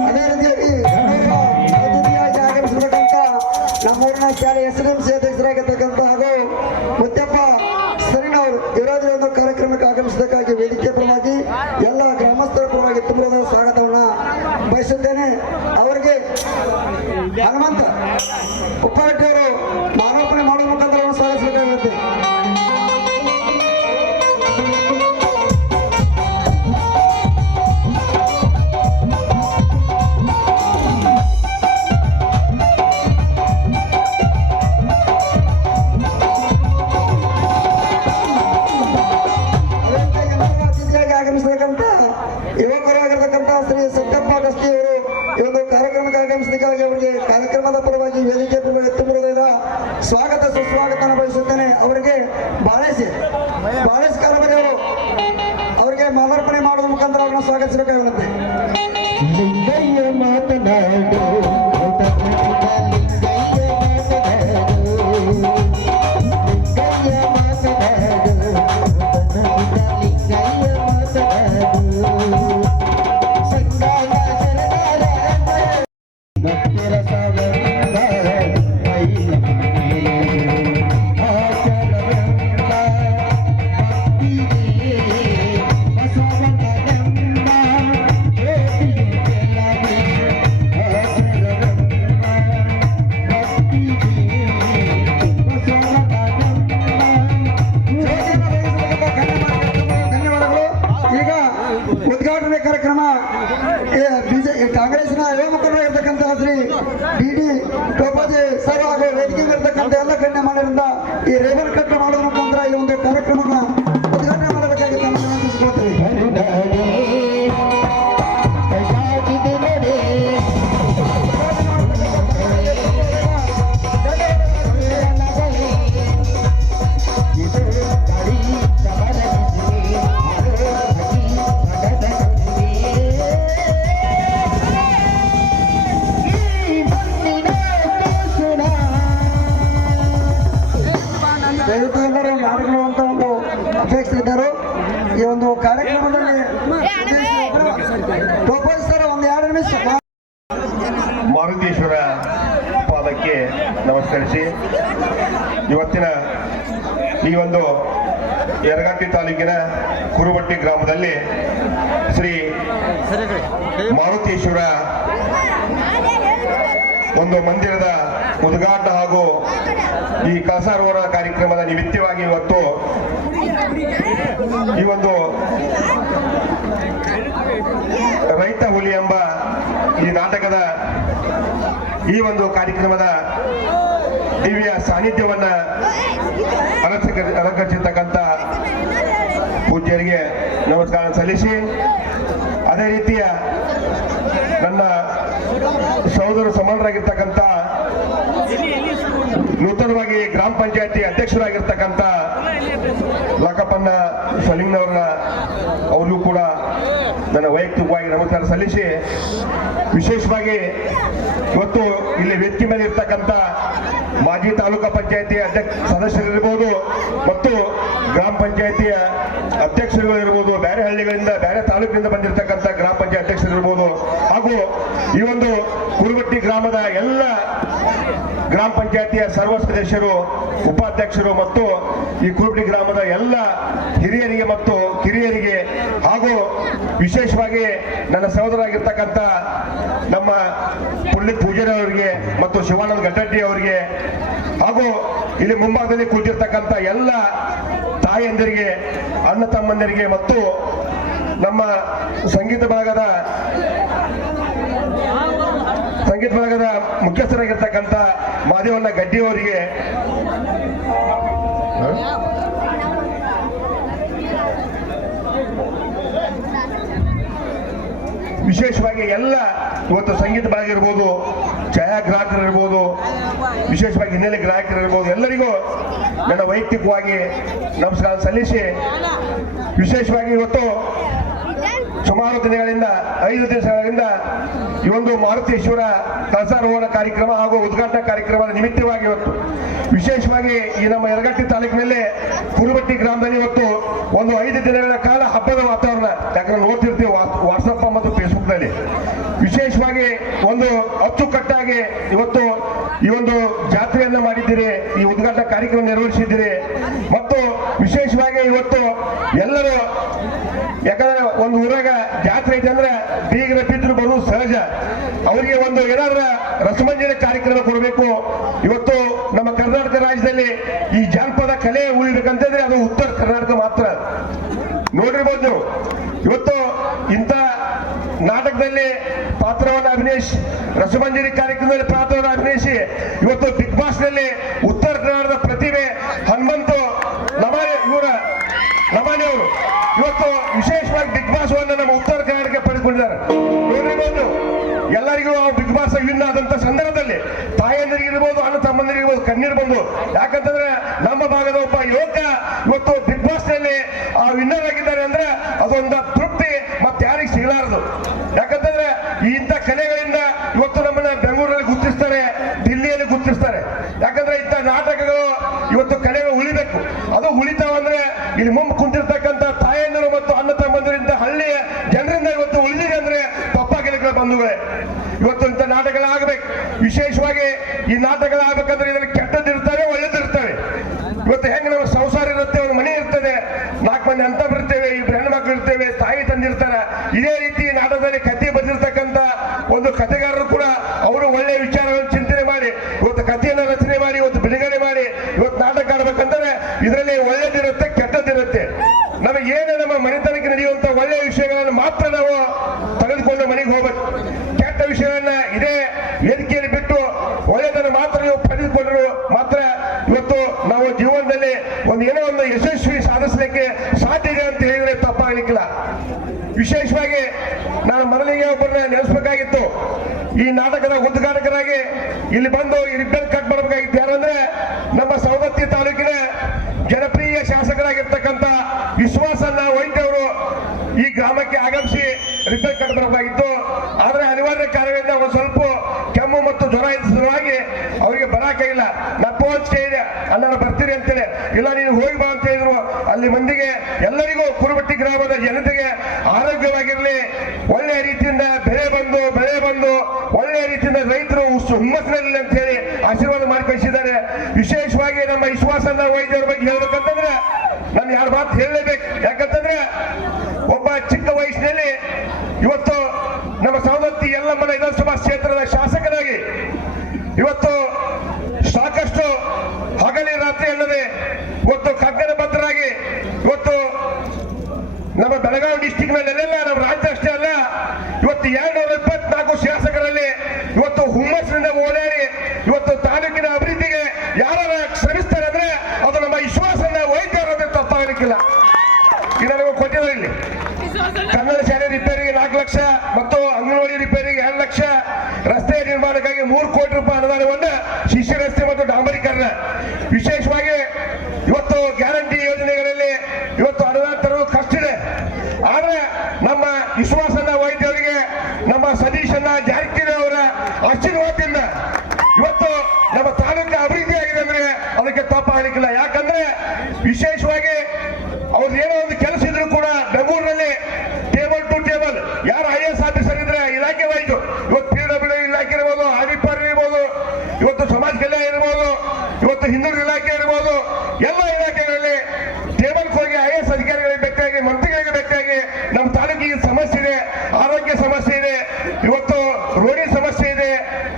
ಅದೇ ರೀತಿಯಾಗಿ ಅತಿಥಿಯಾಗಿ ಆಗಮಿಸಬೇಕಂತ ನಮ್ಮೂರಿನ ಶಾಲೆ SDMC ಅಧ್ಯಕ್ಷರಾಗಿರ್ತಕ್ಕಂಥ ಹಾಗೂ ಮುತ್ತಪ್ಪ ಸರಿನವರು ಇವರಾದ್ರೂ ಒಂದು ಕಾರ್ಯಕ್ರಮಕ್ಕೆ ಆಗಮಿಸಿದ್ದಕ್ಕಾಗಿ ವೇದಿಕೆ ಪರವಾಗಿ ಎಲ್ಲ ಗ್ರಾಮಸ್ಥರ ಪರವಾಗಿ ತುಂಬ ಸ್ವಾಗತವನ್ನ ಬಯಸುತ್ತೇನೆ. ಅವರಿಗೆ ಹನುಮಂತ ಉಪ್ಪಾರಟ್ಟಿ ಅವರು ಮಾಲಾರ್ಪಣೆ ಮಾಡುವ ಮುಖಾಂತರ ಸ್ವಾಗತಿಸಬೇಕಾಗುತ್ತೆ. ಅತಿಥಿಯಾಗಿ ಆಗಮಿಸತಕ್ಕಂಥ ಯುವಕರಾಗಿರ್ತಕ್ಕಂಥ ಶ್ರೀ ಸತ್ಯಪ್ಪ ಗಸ್ತಿ ಅವರು ಈ ಒಂದು ಕಾರ್ಯಕ್ರಮಕ್ಕೆ ಆಗಮಿಸಿದ್ದಕ್ಕಾಗಿ ಅವರಿಗೆ ಕಾರ್ಯಕ್ರಮದ ಪರವಾಗಿ ವೇದಿಕೆ ಪರವಾಗಿ ತುಂಬ ಹೃದಯದ ಸ್ವಾಗತ ಸುಸ್ವಾಗತ ಬಯಸುತ್ತೇನೆ. ಅವರಿಗೆ ಬಾಳೇಶ್ ಕಾರಬರಿ ಅವರು ಅವರಿಗೆ ಮಾಲಾರ್ಪಣೆ ಮಾಡುವ ಮುಖಾಂತರ ಅವರನ್ನು ಸ್ವಾಗತಿಸಬೇಕಾಗುತ್ತೆ. ಲಿಂಗಯ್ಯ ಮಾತನಾಡು ಮತ್ತೆ ಎಲ್ಲ ಗಣ್ಯ ಮಾಡೋದ್ರಿಂದ ಈ ರೇವನ್ ಕಟ್ ಮಾಡೋದ್ರ ಮುಖಾಂತರ ಈ ಒಂದು ಕಾರ್ಯಕ್ರಮನ ಉದ್ಘಾಟನೆ ಮಾಡಬೇಕಾಗುತ್ತೆ ಅಂತ ವಿನಂತಿಸಿಕೊಳ್ತೀವಿ. ಹರಿದಾಡಿ ಕೈಯಾಗಿದೆ ನಡೆ ಇದು ಗಾಡಿ ಸಮರವಿದೆ ಈ ಮಣ್ಣಿನ ತೋಸುಣ ದಯವಿಟ್ಟು ಎಲ್ಲರೂ ನಾಡುಗಳು ಅಂತ ಒಂದು ಅಪೇಕ್ಷಿಸಿದ್ದರು. ಈ ಒಂದು ಕಾರ್ಯಕ್ರಮದಲ್ಲಿ ಟೋಪಲ್ ಸರ್ ಒಂದು 2 ನಿಮಿಷ ಮಾರುತೇಶ್ವರ ಪಾದಕ್ಕೆ ನಮಸ್ಕರಿಸಿ ಇವತ್ತಿನ ಈ ಒಂದು ಯರಗಟ್ಟಿ ತಾಲೂಕಿನ ಕುರುಬಟ್ಟಿ ಗ್ರಾಮದಲ್ಲಿ ಶ್ರೀ ಮಾರುತೇಶ್ವರ ಒಂದು ಮಂದಿರದ ಉದ್ಘಾಟನೆ ಹಾಗೂ ಈ ಕಳಸಾರೋಹಣ ಕಾರ್ಯಕ್ರಮದ ನಿಮಿತ್ತವಾಗಿ ಇವತ್ತು ಈ ಒಂದು ರೈತ ಹುಲಿ ಎಂಬ ಈ ನಾಟಕದ ಈ ಒಂದು ಕಾರ್ಯಕ್ರಮದ ದಿವ್ಯ ಸಾನ್ನಿಧ್ಯವನ್ನ ಅಲಂಕರಿಸಿರ್ತಕ್ಕಂಥ ಪೂಜ್ಯರಿಗೆ ನಮಸ್ಕಾರ ಸಲ್ಲಿಸಿ ಅದೇ ರೀತಿಯ ನನ್ನ ಸಹೋದರ ಸಮಾನರಾಗಿರ್ತಕ್ಕಂಥ ನೂತನವಾಗಿ ಗ್ರಾಮ ಪಂಚಾಯತಿ ಅಧ್ಯಕ್ಷರಾಗಿರ್ತಕ್ಕಂಥ ಲಕ್ಕಪ್ಪಣ್ಣ ಸಲೀಂನವರ ಅವ್ರಿಗೂ ಕೂಡ ನನ್ನ ವೈಯಕ್ತಿಕವಾಗಿ ನಮಸ್ಕಾರ ಸಲ್ಲಿಸಿ ವಿಶೇಷವಾಗಿ ಇವತ್ತು ಇಲ್ಲಿ ವೇದಿಕೆ ಮೇಲೆ ಇರ್ತಕ್ಕಂಥ ಮಾಜಿ ತಾಲೂಕಾ ಪಂಚಾಯತಿ ಸದಸ್ಯರಿರ್ಬೋದು ಮತ್ತು ಗ್ರಾಮ ಪಂಚಾಯತಿಯ ಅಧ್ಯಕ್ಷರುಗಳಿರ್ಬೋದು, ಬೇರೆ ಹಳ್ಳಿಗಳಿಂದ ಬೇರೆ ತಾಲೂಕಿನಿಂದ ಬಂದಿರತಕ್ಕಂಥ ಗ್ರಾಮ ಪಂಚಾಯತ್ ಅಧ್ಯಕ್ಷರಿರ್ಬೋದು ಹಾಗೂ ಈ ಒಂದು ಕುರುಬಟ್ಟಿ ಗ್ರಾಮದ ಎಲ್ಲ ಗ್ರಾಮ ಪಂಚಾಯತಿಯ ಸರ್ವ ಸದಸ್ಯರು, ಉಪಾಧ್ಯಕ್ಷರು ಮತ್ತು ಈ ಕುರುಬಟ್ಟಿ ಗ್ರಾಮದ ಎಲ್ಲ ಹಿರಿಯರಿಗೆ ಮತ್ತು ಕಿರಿಯರಿಗೆ ಹಾಗೂ ವಿಶೇಷವಾಗಿ ನನ್ನ ಸಹೋದರಾಗಿರ್ತಕ್ಕಂಥ ನಮ್ಮ ಪುಳ್ಳಿ ಪೂಜಾರವರಿಗೆ ಮತ್ತು ಶಿವಾನಂದ ಗಡ್ಡಡ್ಡಿ ಅವರಿಗೆ ಹಾಗೂ ಇಲ್ಲಿ ಮುಂಭಾಗದಲ್ಲಿ ಕೂತಿರ್ತಕ್ಕಂಥ ಎಲ್ಲ ತಾಯಂದಿರಿಗೆ, ಅಣ್ಣ ತಮ್ಮಂದಿರಿಗೆ ಮತ್ತು ನಮ್ಮ ಸಂಗೀತ ಭಾಗದ ಮುಖ್ಯಸ್ಥರಾಗಿರ್ತಕ್ಕಂಥ ಮಾದೇವಣ್ಣ ಗಡ್ಡಿ ಅವರಿಗೆ ವಿಶೇಷವಾಗಿ ಎಲ್ಲ ಇವತ್ತು ಸಂಗೀತ ಭಾಗ ಇರ್ಬೋದು, ಛಾಯಾಗ್ರಾಹಕರಿರ್ಬೋದು, ವಿಶೇಷವಾಗಿ ಹಿನ್ನೆಲೆ ಗ್ರಾಹಕರಿರ್ಬೋದು, ಎಲ್ಲರಿಗೂ ನನ್ನ ವೈಯಕ್ತಿಕವಾಗಿ ನಮಸ್ಕಾರ ಸಲ್ಲಿಸಿ ವಿಶೇಷವಾಗಿ ಇವತ್ತು ಸುಮಾರು ದಿನಗಳಿಂದ 5 ದಿವಸಗಳಿಂದ ಈ ಒಂದು ಮಾರುತೇಶ್ವರ ಕಳಸಾರೋಹಣ ಕಾರ್ಯಕ್ರಮ ಹಾಗೂ ಉದ್ಘಾಟನಾ ಕಾರ್ಯಕ್ರಮದ ನಿಮಿತ್ತವಾಗಿ ಇವತ್ತು ವಿಶೇಷವಾಗಿ ಈ ನಮ್ಮ ಯರಗಟ್ಟಿ ತಾಲೂಕಿನಲ್ಲಿ ಕುರುಬಟ್ಟಿ ಗ್ರಾಮದಲ್ಲಿ ಇವತ್ತು ಒಂದು 5 ದಿನಗಳ ಕಾಲ ಹಬ್ಬದ ವಾತಾವರಣ, ಯಾಕಂದ್ರೆ ನೋಡ್ತಿರ್ತೀವಿ ವಾಟ್ಸಪ್ ಮತ್ತು ಫೇಸ್ಬುಕ್ ನಲ್ಲಿ ವಿಶೇಷವಾಗಿ ಒಂದು ಅಚ್ಚುಕಟ್ಟಾಗಿ ಇವತ್ತು ಈ ಒಂದು ಜಾತ್ರೆಯನ್ನ ಮಾಡಿದ್ದೀರಿ, ಈ ಉದ್ಘಾಟನಾ ಕಾರ್ಯಕ್ರಮ ನಿರ್ವಹಿಸಿದ್ದೀರಿ ಮತ್ತು ವಿಶೇಷವಾಗಿ ಇವತ್ತು ಎಲ್ಲರೂ ಯಾಕಂದ್ರೆ ಒಂದು ಊರಾಗ ಜಾತ್ರೆ ಐತೆ ಅಂದ್ರೆ ಬೀಗರ ಬಿದ್ರು ಬರುವುದು ಸಹಜ, ಅವರಿಗೆ ಒಂದು ಏನಾದ್ರ ರಸಮಂಜರಿ ಕಾರ್ಯಕ್ರಮ ಕೊಡಬೇಕು. ಇವತ್ತು ನಮ್ಮ ಕರ್ನಾಟಕ ರಾಜ್ಯದಲ್ಲಿ ಈ ಜಾನಪದ ಕಲೆ ಉಳಿಬೇಕಂತಂದ್ರೆ ಅದು ಉತ್ತರ ಕರ್ನಾಟಕ ಮಾತ್ರ. ನೋಡಿರ್ಬೋದು ನೀವು ಇವತ್ತು ಇಂಥ ನಾಟಕದಲ್ಲಿ ಪಾತ್ರವನ್ನು ಅಭಿನಯಿಸಿ, ರಸಮಂಜರಿ ಕಾರ್ಯಕ್ರಮದಲ್ಲಿ ಪಾತ್ರವನ್ನು ಅಭಿನಯಿಸಿ ಇವತ್ತು ಬಿಗ್ ಬಾಸ್ ನಲ್ಲಿ ಉತ್ತರ ಕನ್ನಡದ ಪ್ರತಿಭೆ ಹನುಮಂತು ಲಮಾನಿ ಅವರು ಇವತ್ತು ವಿಶೇಷವಾಗಿ ಬಿಗ್ ಬಾಸ್ ಅನ್ನು ನಮ್ಮ ಉತ್ತರ ಕರ್ನಾಟಕ ಪಡೆದುಕೊಂಡಿದ್ದಾರೆ. ನೋಡಿರ್ಬೋದು ಎಲ್ಲರಿಗೂ ಬಿಗ್ ಬಾಸ್ ವಿನ್ ಆದಂತ ಸಂದರ್ಭದಲ್ಲಿ ತಾಯಂದಿರಿಗಿರ್ಬೋದು, ಅಣ್ಣ ತಮ್ಮಂದಿರಿಗಿರ್ಬೋದು ಕಣ್ಣೀರು ಬಂದು, ಯಾಕಂತಂದ್ರೆ ನಮ್ಮ ಭಾಗದ ಒಬ್ಬ ಯುವಕ ಇವತ್ತು ಬಿಗ್ ಬಾಸ್ ನಲ್ಲಿ ವಿನ್ನರ್ ಆಗಿದ್ದಾರೆ ಅಂದ್ರೆ ಅದೊಂದು ತೃಪ್ತಿ ಮತ್ತೆ ಯಾರಿಗೆ ಸಿಗಲಾರದು. ಯಾಕಂತಂದ್ರೆ ಇಂಥ ಕಲೆಗಳಿಂದ ಇವತ್ತು ನಮ್ಮನ್ನ ಬೆಂಗಳೂರಲ್ಲಿ ಗುರುತಿಸ್ತಾರೆ, ದಿಲ್ಲಿಯಲ್ಲಿ ಗುರುತಿಸ್ತಾರೆ. ಯಾಕಂದ್ರೆ ಇಂಥ ನಾಟಕಗಳು ಇವತ್ತು ಕಲೆಗಳು ಉಳಿಬೇಕು. ಅದು ಉಳಿತಾವಂದ್ರೆ ಇಲ್ಲಿ ಮುಂದೆ ಕುಂತಿರ್ತಕ್ಕಂಥ ತಾಯಂದಿರು ಮತ್ತು ಅಣ್ಣ ತಮ್ಮಂದಿರಿಂದ ಹಳ್ಳಿಯ ಜನರಿಂದ ಇವತ್ತು ಉಳಿದಿದೆ ಅಂದ್ರೆ ತಪ್ಪಾಗಿಲ್ಲ ಬಂಧುಗಳೇ. ಇವತ್ತು ಇಂಥ ನಾಟಕಗಳಾಗಬೇಕು. ವಿಶೇಷವಾಗಿ ಈ ನಾಟಕಗಳಾಗಬೇಕಂದ್ರೆ ಇದರಲ್ಲಿ ಕೆಟ್ಟದಿರ್ತವೆ, ಒಳ್ಳೇದಿರ್ತವೆ. ಇವತ್ತು ಹೆಂಗೆ ನಮ್ಮ ಸಂಸಾರ ಇರುತ್ತೆ, ಒಂದು ಮನೆ ಇರ್ತದೆ, 4 ಮಂದಿ ಅಂತ ಬರ್ತೇವೆ, 2 ಹೆಣ್ಣು ಮಕ್ಕಳು ಇರ್ತೇವೆ, ತಾಯಿ ತಂದಿರ್ತಾರೆ. ಇದೇ ರೀತಿ ನಾಟಕದಲ್ಲಿ ಕಥೆ ಬಂದಿರತಕ್ಕಂಥ ಒಂದು ಕಥೆಗಾರರು ಕೂಡ ಅವರು ಒಳ್ಳೆಯ ವಿಚಾರಗಳನ್ನು ಚಿಂತನೆ ಮಾಡಿ ಇವತ್ತು ಕಥೆಯನ್ನು ರಚನೆ ಮಾಡಿ ಇವತ್ತು ಬಿಡುಗಡೆ ಮಾಡಿ ಇವತ್ತು ನಾಟಕ ಆಡ್ಬೇಕಂದ್ರೆ ಇದರಲ್ಲಿ ಒಳ್ಳೇದಿರುತ್ತೆ, ಕೆಟ್ಟದಿರುತ್ತೆ. ನಮಗೆ ಏನು ನಮ್ಮ ಮನೆತನಕ್ಕೆ ನಡೆಯುವಂತ ಒಳ್ಳೆಯ ವಿಷಯಗಳನ್ನು ಮಾತ್ರ ನಾವು ತೆಗೆದುಕೊಂಡು ಮನೆಗೆ ಹೋಗ್ಬೇಕು. ಕೆಟ್ಟ ವಿಷಯವನ್ನ ಇದೇ ವೇದಿಕೆಯಲ್ಲಿ ಬಿಟ್ಟು ಒಳ್ಳೆಯದನ್ನು ಮಾತ್ರ ನೀವು ಪಡೆದುಕೊಂಡ್ರು ಮಾತ್ರ ಇವತ್ತು ನಾವು ಜೀವನದಲ್ಲಿ ಏನೋ ಒಂದು ಯಶಸ್ವಿ ಸಾಧಿಸಲಿಕ್ಕೆ ಸಾಧ್ಯ ಇದೆ ಅಂತ ಹೇಳಿದ್ರೆ ತಪ್ಪಾಗಲಿಕ್ಕಿಲ್ಲ. ವಿಶೇಷವಾಗಿ ನಾನು ಮೊದಲಿಗೆ ಒಬ್ಬರನ್ನ ನೆನೆಸ್ಬೇಕಾಗಿತ್ತು. ಈ ನಾಟಕದ ಉದ್ಘಾಟಕರಾಗಿ ಇಲ್ಲಿ ಬಂದು ಈ ರಿಬ್ಬನ್ ಕಟ್ ಮಾಡಬೇಕಾಗಿತ್ತು. ಯಾರಂದ್ರೆ ನಮ್ಮ ಸವದತ್ತಿ ತಾಲೂಕಿನ ಜನಪ್ರಿಯ ಶಾಸಕರಾಗಿರ್ತಕ್ಕಂಥ ವಿಶ್ವಾಸನ್ನ ವೈದ್ಯವರು ಈ ಗ್ರಾಮಕ್ಕೆ ಆಗಮಿಸಿ ರಿಬ್ಬನ್ ಕಟ್ ಮಾಡಬೇಕಾಗಿತ್ತು. ಆದ್ರೆ ಅನಿವಾರ್ಯ ಕಾರಣದಿಂದ ಒಂದು ಸ್ವಲ್ಪ ಕೆಮ್ಮು ಮತ್ತು ಜ್ವರ ಇದ್ದ ಸಲುವಾಗಿ ಅವರಿಗೆ ಬರಾಕಿಲ್ಲ. ನಾನು ಫೋನ್ ಇದೆ ಅಣ್ಣ ಬರ್ತೀರಿ ಅಂತೇಳಿ, ಇಲ್ಲ ನೀನು ಹೋಗಿ ಬಾ ಅಂತ ಹೇಳಿದ್ರು. ಅಲ್ಲಿ ಮಂದಿಗೆ ಎಲ್ಲರಿಗೂ ಕುರುಬಟ್ಟಿ ಗ್ರಾಮದ ಜನತೆಗೆ ಆರೋಗ್ಯವಾಗಿರಲಿ, ಒಳ್ಳೆಯ ರೀತಿಯಿಂದ ಬೆಳೆ ಬಂದು ಒಳ್ಳೆಯ ರೀತಿಯಿಂದ ರೈತರು ಹುಮ್ಮಸ್ಸಿನಲ್ಲಿ ಅಂತ ಹೇಳಿ ಆಶೀರ್ವಾದ ಮಾಡಿ ಕಳಿಸಿದ್ದಾರೆ. ವಿಶೇಷವಾಗಿ ನಮ್ಮ ವಿಶ್ವಾಸನ ವೈದ್ಯರ ಬಗ್ಗೆ ಹೇಳ್ಬೇಕಂತಂದ್ರೆ ನಾನು 2 ಮಾತು ಹೇಳಲೇಬೇಕು. ಯಾಕಂತಂದ್ರೆ ಒಬ್ಬ ಚಿಕ್ಕ ವಯಸ್ಸಿನಲ್ಲಿ ಇವತ್ತು ನಮ್ಮ ಸವದತ್ತಿ ಯಲ್ಲಮ್ಮನ ವಿಧಾನಸಭಾ ಕ್ಷೇತ್ರದ ಶಾಸಕರಾಗಿ ಇವತ್ತು ಸಾಕಷ್ಟು ಹಗಲಿ ರಾತ್ರಿ ಅಲ್ಲದೆ ಇವತ್ತು ಕಗ್ಗದ ಬದ್ಧರಾಗಿ ಇವತ್ತು ನಮ್ಮ ಬೆಳಗಾವಿ ಡಿಸ್ಟಿಕ್ ನಲ್ಲೆಲ್ಲ ನಮ್ಮ ರಾಜ್ಯ ಅಷ್ಟೇ ಅಲ್ಲ, ಇವತ್ತು 224 ಶಾಸಕರಲ್ಲಿ ಇವತ್ತು ಹುಮ್ಮಸ್ಸಿನಿಂದ ಓಡಾಡಿ ಇವತ್ತು ತಾಲೂಕಿನ ಅಭಿವೃದ್ಧಿಗೆ ಯಾರು ಶ್ರಮಿಸ್ತಾರೆ ಅಂದ್ರೆ ಅದು ನಮ್ಮ ವಿಶ್ವಾಸನ ವೈದ್ಯರು ತಪ್ಪಾಗಲಿಕ್ಕಿಲ್ಲ. ಇದನ್ನು ಕೊಟ್ಟಿದ್ದಾರೆ. ಇಲ್ಲಿ ಕನ್ನಡ ಶಾಲೆ ರಿಪೇರಿಗೆ 4 ಲಕ್ಷ ಮತ್ತು ಅಂಗನವಾಡಿ ರಿಪೇರಿಗೆ 2 ಲಕ್ಷ, ರಸ್ತೆ ನಿರ್ಮಾಣಕ್ಕಾಗಿ 3 ಕೋಟಿ ರೂಪಾಯಿ ಅನುದಾನವನ್ನು ಶಿಷ್ಯ ರಸ್ತೆ ಮತ್ತು ಡಾಂಬರೀಕರಣ. ವಿಶೇಷವಾಗಿ ಇವತ್ತು ಗ್ಯಾರಂಟಿ ಯೋಜನೆಗಳಲ್ಲಿ ಇವತ್ತು ಅನುದಾನ ತರುವುದು ಕಷ್ಟ ಇದೆ. ಆದ್ರೆ ನಮ್ಮ ವಿಶ್ವಾಸನ ವೈದ್ಯರಿಗೆ ನಮ್ಮ ಸತೀಶಣ್ಣ ಜಾರಕಿಹೊಳಿ ಅವರ ಆಶೀರ್ವಾದದಿಂದ ಇವತ್ತು ನಮ್ಮ ತಾಲೂಕು ಅಭಿವೃದ್ಧಿ ಆಗಿದೆ ಅಂದ್ರೆ ಅದಕ್ಕೆ ತಪ್ಪಾಗಲಿಕ್ಕಿಲ್ಲ. ಯಾಕಂದ್ರೆ ವಿಶೇಷವಾಗಿ ಅವ್ರದ್ದು ಏನೋ ಒಂದು ಕೆಲಸ ಇದ್ರು ಕೂಡ ಬೆಂಗಳೂರಿನಲ್ಲಿ ಟೇಬಲ್ ಟು ಟೇಬಲ್ ಯಾರು IAS ಆಫೀಸರ್ ಇದ್ರೆ ಇಲಾಖೆ ವೈಸು ಇವತ್ತು PWD ಇಲಾಖೆ ಇರ್ಬೋದು, ಆಡಿಪಾರ್ ಇರ್ಬೋದು, ಇವತ್ತು ಸಮಾಜ ಕಲ್ಯಾಣ ಇರ್ಬೋದು, ಇವತ್ತು ಹಿಂದುಳಿದ ಇಲಾಖೆ ಇರ್ಬೋದು, ಎಲ್ಲ ಇಲಾಖೆಗಳಲ್ಲಿ ಟೇಬಲ್ಗೆ ಹೋಗಿ IAS ಅಧಿಕಾರಿಗಳಿಗೆ ಭೇಟಿಯಾಗಿ, ಮಂತ್ರಿಗಳಿಗೆ ಭೇಟಿಯಾಗಿ ನಮ್ಮ ತಾಲೂಕಿಗೆ ಸಮಸ್ಯೆ ಇದೆ, ಆರೋಗ್ಯ ಸಮಸ್ಯೆ ಇದೆ, ಇವತ್ತು ರೋಡಿನ ಸಮಸ್ಯೆ ಇದೆ,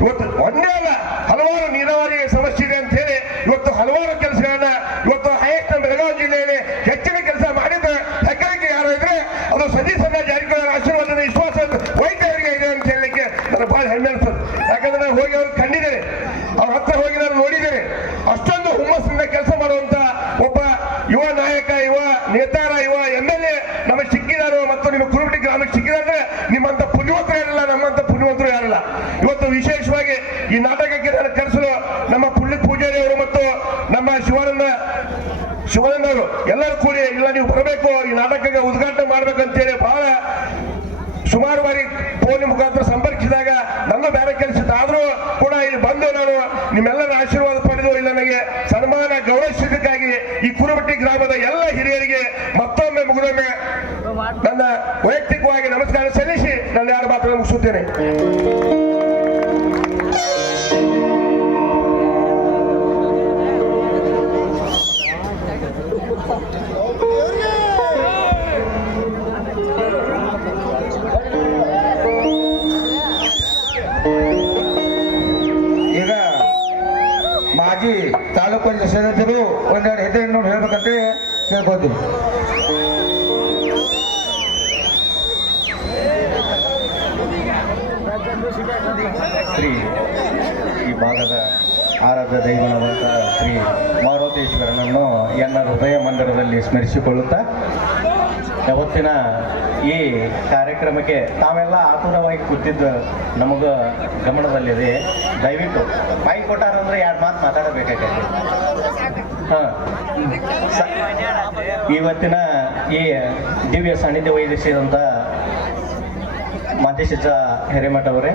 ಇವತ್ತು ಒಂದೇ ಅಲ್ಲ ಹಲವಾರು ನೀರಾವರಿ ಸಮಸ್ಯೆ ಇದೆ ಅಂತ ಹೇಳಿ ಇವತ್ತು ಹಲವಾರು ಕೆಲಸಗಳನ್ನ ಇವತ್ತು IAS ನಮ್ಮ ಬೆಳಗಾವಿ ಜಿಲ್ಲೆಯಲ್ಲಿ ಹೆಚ್ಚಿನ ಕೆಲಸ ಮಾಡಿದ ಹೆಗ್ಗಳಿಕೆ ಯಾರು ಇದ್ರೆ ಅದು ಸತೀಶಣ್ಣ ಜಾರಕಿಹೊಳಿ ಆಶೀರ್ವಾದದ ವಿಶ್ವಾಸ ವೈದ್ಯರಿಗೆ ಇದೆ ಅಂತ ಹೇಳಲಿಕ್ಕೆ ನನಗೆ ಬಹಳ ಹೆಮ್ಮೆ ಅನ್ಸುತ್ತೆ. ಯಾಕಂದ್ರೆ ನಾನು ಹೋಗಿ ಅವ್ರು ಕಂಡಿದ್ದೇನೆ, ಅವ್ರ ಹತ್ರ ಹೋಗಿ ನಾನು ನೋಡಿದ್ದೇನೆ. ಅಷ್ಟೊಂದು ಹುಮ್ಮಸ್ಸಿನಿಂದ ಕೆಲಸ ಮಾಡುವಂತ ಒಬ್ಬ ಯುವ ನಾಯಕ, ಯುವ ನೇತಾರ, ಯುವ MLA ನಮಗೆ ಸಿಕ್ಕಿದಾರು ಮತ್ತು ನಿಮ್ಮ ಕುರುಬಟ್ಟಿ ಗ್ರಾಮಕ್ಕೆ ಸಿಕ್ಕಿದ್ರೆ ನಿಮ್ಮಂತ ಪುಣ್ಯವಂತರು ಯಾರಿಲ್ಲ, ನಮ್ಮಂತ ಪುಣ್ಯವಂತರು ಯಾರಿಲ್ಲ. ಇವತ್ತು ವಿಶೇಷವಾಗಿ ಈ ನಾಟಕಕ್ಕೆ ನಾನು ಕರೆಸಲು ನಮ್ಮ ಪುಣ್ಯತ್ ಪೂಜಾರಿ ಅವರು ಮತ್ತು ನಮ್ಮ ಶಿವಾನಂದ ಅವರು ಎಲ್ಲರೂ ಕೂಡಿ ಇಲ್ಲ ನೀವು ಬರಬೇಕು, ಈ ನಾಟಕಕ್ಕೆ ಉದ್ಘಾಟನೆ ಮಾಡ್ಬೇಕಂತೇಳಿ ಬಹಳ ಸುಮಾರು ಬಾರಿ ಫೋನ್ ಮುಖಾಂತರ ಸಂಪರ್ಕಿಸಿದಾಗ ನನ್ನ ಬೇರೆ ಕೆಲಸ ಇತ್ತು. ಆದ್ರೂ ಕೂಡ ಇಲ್ಲಿ ಬಂದು ನಾನು ನಿಮ್ಮೆಲ್ಲರ ಆಶೀರ್ವಾದ ಪಡೆದು ಇಲ್ಲ ನನಗೆ ಸನ್ಮಾನ ಗೌರವಿಸಿದ್ದಕ್ಕಾಗಿ ಈ ಕುರುಬಟ್ಟಿ ಗ್ರಾಮದ ಎಲ್ಲ ಹಿರಿಯರಿಗೆ ಮತ್ತೊಮ್ಮೆ ಮುಗಿದೊಮ್ಮೆ ನನ್ನ ವೈಯಕ್ತಿಕವಾಗಿ ನಮಸ್ಕಾರ ಸಲ್ಲಿಸಿ ನನ್ನ 2 ಮಾತುಗಳನ್ನು ಮುಗಿಸುತ್ತೇನೆ. ಈಗ ಮಾಜಿ ತಾಲೂಕು ಪಂಚಾಯತ್ ಸದಸ್ಯರು ಒಂದೆರಡು ಹೆಸರನ್ನು ಹೇಳ್ಬೇಕಂತ ಕೇಳ್ಕೊತೀವಿ. ಶ್ರೀ ಈ ಭಾಗದ ಆರಾಧ್ಯ ದೈವನವಂತ ಶ್ರೀ ಮಾರುತೇಶ್ವರನನ್ನು ಎನ್ನ ಹೃದಯ ಮಂದಿರದಲ್ಲಿ ಸ್ಮರಿಸಿಕೊಳ್ಳುತ್ತಾ ಯಾವತ್ತಿನ ಈ ಕಾರ್ಯಕ್ರಮಕ್ಕೆ ತಾವೆಲ್ಲ ಆತುರವಾಗಿ ಕೂತಿದ್ದು ನಮಗ ಗಮನದಲ್ಲಿದೆ. ದಯವಿಟ್ಟು ಮೈ ಕೊಟ್ಟಾರಂದ್ರೆ 2 ಮಾತು ಮಾತಾಡಬೇಕಾಗತ್ತೆ. ಇವತ್ತಿನ ಈ ದಿವ್ಯ ಸಾನ್ನಿಧ್ಯ ವಹಿಸಿದಂಥ ಮಾದೇಶ ಹಿರೇಮಠ ಅವರೇ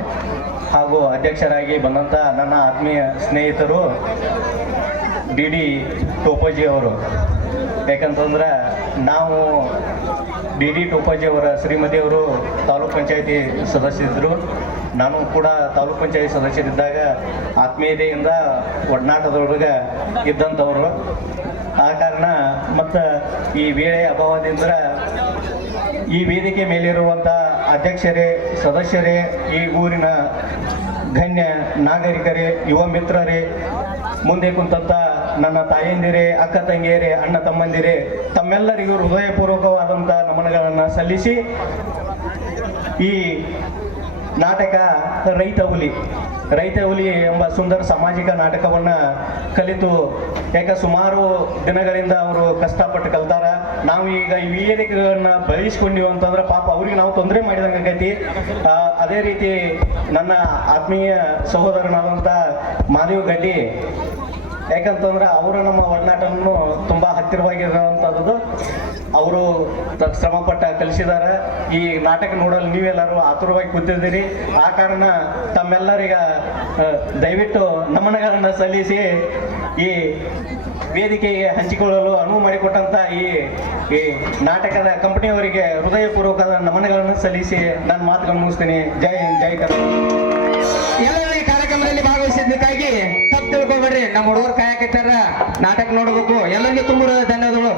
ಹಾಗೂ ಅಧ್ಯಕ್ಷರಾಗಿ ಬಂದಂಥ ನನ್ನ ಆತ್ಮೀಯ ಸ್ನೇಹಿತರು DD ಟೋಪೋಜಿ ಅವರು. ಯಾಕಂತಂದ್ರೆ ನಾವು DD ಟೋಪೋಜಿ ಅವರ ಶ್ರೀಮತಿಯವರು ತಾಲೂಕ್ ಪಂಚಾಯತಿ ಸದಸ್ಯರಿದ್ದರು, ನಾನು ಕೂಡ ತಾಲೂಕ್ ಪಂಚಾಯತಿ ಸದಸ್ಯರಿದ್ದಾಗ ಆತ್ಮೀಯತೆಯಿಂದ ಒಡನಾಟದೊಳಗೆ ಇದ್ದಂಥವರು. ಆ ಕಾರಣ ಮತ್ತು ಈ ವೇಳೆ ಅಭಾವದಿಂದ ಈ ವೇದಿಕೆ ಮೇಲಿರುವಂಥ ಅಧ್ಯಕ್ಷರೇ, ಸದಸ್ಯರೇ, ಈ ಊರಿನ ಗಣ್ಯ ನಾಗರಿಕರೇ, ಯುವ ಮಿತ್ರರೇ, ಮುಂದೆ ಕುಂತಂಥ ನನ್ನ ತಾಯಂದಿರೇ, ಅಕ್ಕ ತಂಗಿಯರೇ, ಅಣ್ಣ ತಮ್ಮಂದಿರೇ, ತಮ್ಮೆಲ್ಲರಿಗೂ ಹೃದಯಪೂರ್ವಕವಾದಂಥ ನಮನಗಳನ್ನು ಸಲ್ಲಿಸಿ ಈ ನಾಟಕ ರೈತ ಹುಲಿ ಎಂಬ ಸುಂದರ ಸಾಮಾಜಿಕ ನಾಟಕವನ್ನು ಕಲಿತು ಯಾಕೆ ಸುಮಾರು ದಿನಗಳಿಂದ ಅವರು ಕಷ್ಟಪಟ್ಟು ಕಲ್ತಾರ. ನಾವು ಈಗ ಈ ವೇದಿಕೆಗಳನ್ನ ಬಯಸ್ಕೊಂಡಿವಿ ಅಂತಂದ್ರೆ ಪಾಪ ಅವ್ರಿಗೆ ನಾವು ತೊಂದರೆ ಮಾಡಿದಂಗೆ ಆಗೈತಿ. ಅದೇ ರೀತಿ ನನ್ನ ಆತ್ಮೀಯ ಸಹೋದರನಾದಂಥ ಮಾದೇವ್ ಗಡ್ಡಿ, ಯಾಕಂತಂದ್ರೆ ಅವರು ನಮ್ಮ ಒಡನಾಟವನ್ನು ತುಂಬ ಹತ್ತಿರವಾಗಿರೋವಂಥದ್ದು. ಅವರು ಶ್ರಮಪಟ್ಟ ಕಲಿಸಿದ್ದಾರೆ. ಈ ನಾಟಕ ನೋಡಲು ನೀವೆಲ್ಲರೂ ಆತುರವಾಗಿ ಕೂತಿದ್ದೀರಿ. ಆ ಕಾರಣ ತಮ್ಮೆಲ್ಲರಿಗ ದಯವಿಟ್ಟು ನಮನಗಳನ್ನು ಸಲ್ಲಿಸಿ ಈ ವೇದಿಕೆಗೆ ಹಂಚಿಕೊಳ್ಳಲು ಅನುವು ಮಾಡಿಕೊಟ್ಟಂತ ಈ ನಾಟಕದ ಕಂಪನಿಯವರಿಗೆ ಹೃದಯಪೂರ್ವಕದ ನಮನಗಳನ್ನು ಸಲ್ಲಿಸಿ ನನ್ನ ಮಾತುಗಳನ್ನು ಮುಗಿಸ್ತೀನಿ. ಜೈ ಹಿಂದ್, ಜೈ ಕರ್ನಾಟಕ. ಎಲ್ಲರೂ ಈ ಕಾರ್ಯಕ್ರಮದಲ್ಲಿ ಭಾಗವಹಿಸಿದ್ದಕ್ಕಾಗಿ ತಪ್ಪು ತಿಳ್ಕೊಬೇಡ್ರಿ. ನಮ್ಮ ಹುಡುಗರು ಕಾಯಕತ್ತಾರ, ನಾಟಕ ನೋಡಬೇಕು. ಎಲ್ಲರಿಗೂ ತುಂಬ ಧನ್ಯವಾದಗಳು.